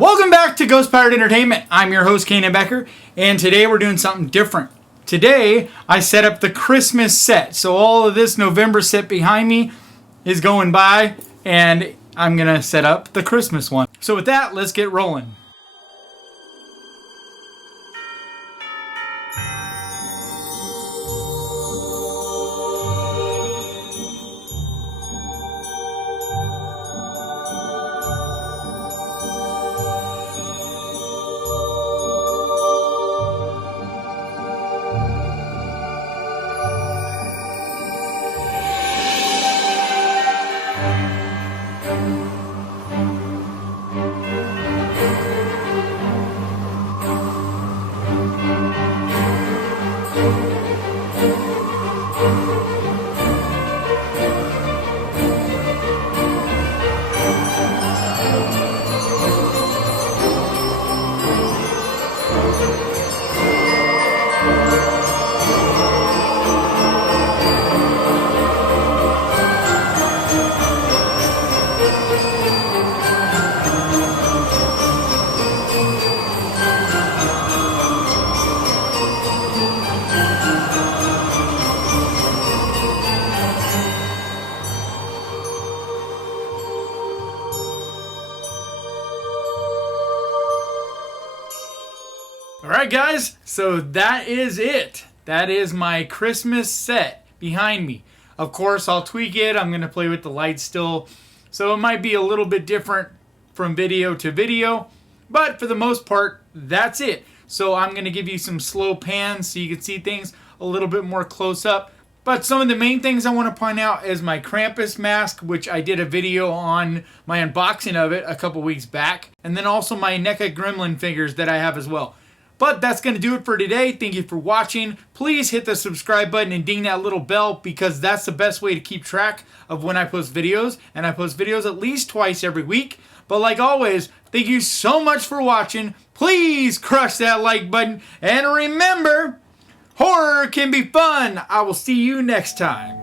Welcome back to Ghost Pirate Entertainment. I'm your host, Kainan Becker, and today we're doing something different. Today, I set up the Christmas set. So all of this November set behind me is going by, and I'm going to set up the Christmas one. So with that, let's get rolling. Alright guys, so that is it. That is my Christmas set behind me. Of course, I'll tweak it. I'm going to play with the lights still. So it might be a little bit different from video to video. But for the most part, that's it. So I'm going to give you some slow pans so you can see things a little bit more close up. But some of the main things I want to point out is my Krampus mask, which I did a video on my unboxing of it a couple weeks back. And then also my NECA Gremlin figures that I have as well. But that's going to do it for today. Thank you for watching. Please hit the subscribe button and ding that little bell because that's the best way to keep track of when I post videos. And I post videos at least twice every week. But like always, thank you so much for watching. Please crush that like button. And remember, horror can be fun. I will see you next time.